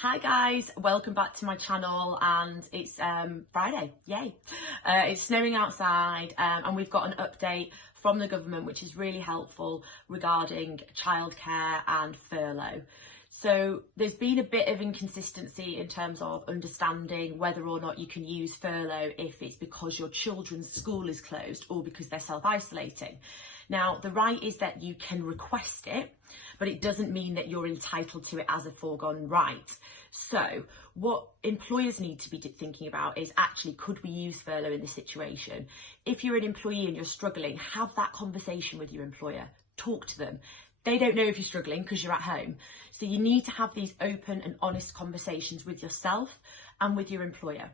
Hi guys, welcome back to my channel, and it's Friday, yay. It's snowing outside, and we've got an update from the government which is really helpful regarding childcare and furlough. So there's been a bit of inconsistency in terms of understanding whether or not you can use furlough if it's because your children's school is closed or because they're self-isolating. Now, the right is that you can request it, but it doesn't mean that you're entitled to it as a foregone right. So what employers need to be thinking about is actually, could we use furlough in this situation? If you're an employee and you're struggling, have that conversation with your employer. Talk to them. They don't know if you're struggling because you're at home. So you need to have these open and honest conversations with yourself and with your employer.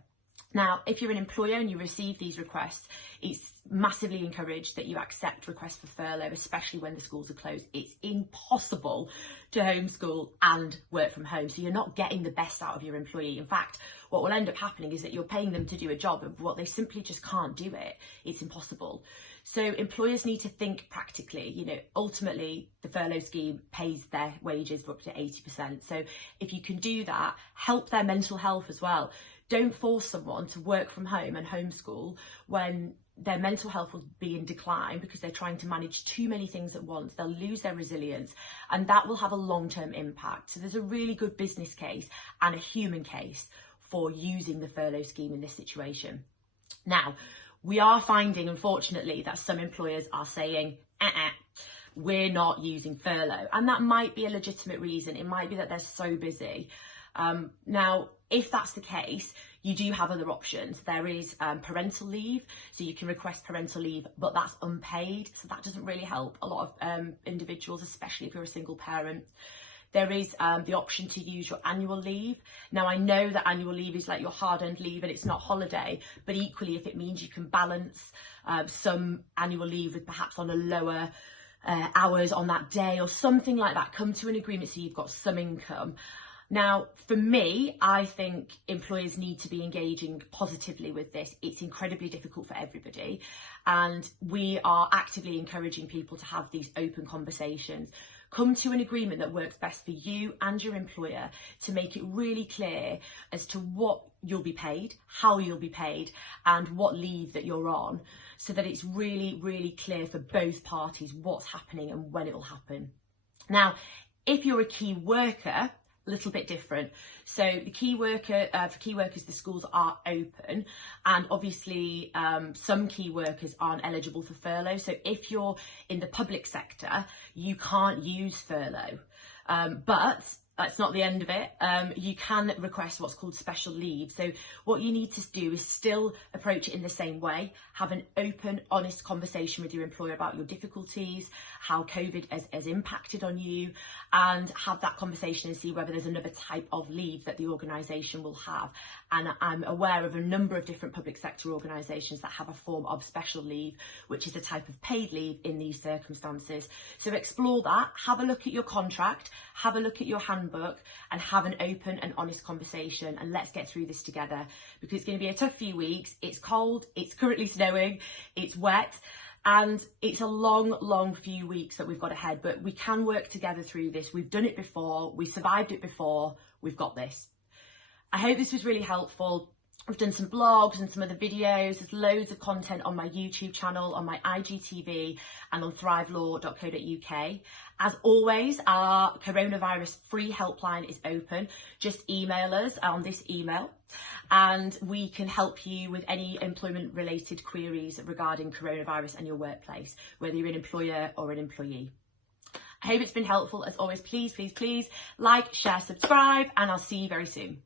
Now, if you're an employer and you receive these requests, it's massively encouraged that you accept requests for furlough, especially when the schools are closed. It's impossible to homeschool and work from home, so you're not getting the best out of your employee. In fact, what will end up happening is that you're paying them to do a job of what they simply just can't do it. It's impossible. So employers need to think practically. Ultimately, the furlough scheme pays their wages for up to 80%. So if you can do that, help their mental health as well. Don't force someone to work from home and homeschool when their mental health will be in decline because they're trying to manage too many things at once. They'll lose their resilience, and that will have a long-term impact. So there's a really good business case and a human case for using the furlough scheme in this situation. Now, we are finding, unfortunately, that some employers are saying, we're not using furlough. And that might be a legitimate reason. It might be that they're so busy. Now, if that's the case, you do have other options. There is parental leave, so you can request parental leave, but that's unpaid, so that doesn't really help a lot of individuals, especially if you're a single parent. There is the option to use your annual leave. Now, I know that annual leave is like your hard-earned leave and it's not holiday, but equally, if it means you can balance some annual leave with perhaps on a lower hours on that day or something like that, come to an agreement so you've got some income. Now, for me, I think employers need to be engaging positively with this. It's incredibly difficult for everybody, and we are actively encouraging people to have these open conversations. Come to an agreement that works best for you and your employer to make it really clear as to what you'll be paid, how you'll be paid, and what leave that you're on, so that it's really, really clear for both parties what's happening and when it will happen. Now, if you're a key worker, a little bit different. So the key worker, for key workers, the schools are open, and obviously some key workers aren't eligible for furlough. So if you're in the public sector, you can't use furlough. But that's not the end of it. You can request what's called special leave. So what you need to do is still approach it in the same way. Have an open, honest conversation with your employer about your difficulties, how COVID has impacted on you, and have that conversation and see whether there's another type of leave that the organisation will have. And I'm aware of a number of different public sector organisations that have a form of special leave, which is a type of paid leave in these circumstances. So explore that, have a look at your contract, have a look at your handbook, and have an open and honest conversation, and let's get through this together, because it's going to be a tough few weeks. It's cold, it's currently snowing, it's wet, and it's a long few weeks that we've got ahead, but we can work together through this. We've done it before, we survived it before, we've got this. I hope this was really helpful. I've done some blogs and some other videos. There's loads of content on my YouTube channel, on my IGTV, and on thrivelaw.co.uk. As always, our coronavirus free helpline is open. Just email us on this email, and we can help you with any employment related queries regarding coronavirus and your workplace, whether you're an employer or an employee. I hope it's been helpful. As always, please like, share, subscribe, and I'll see you very soon.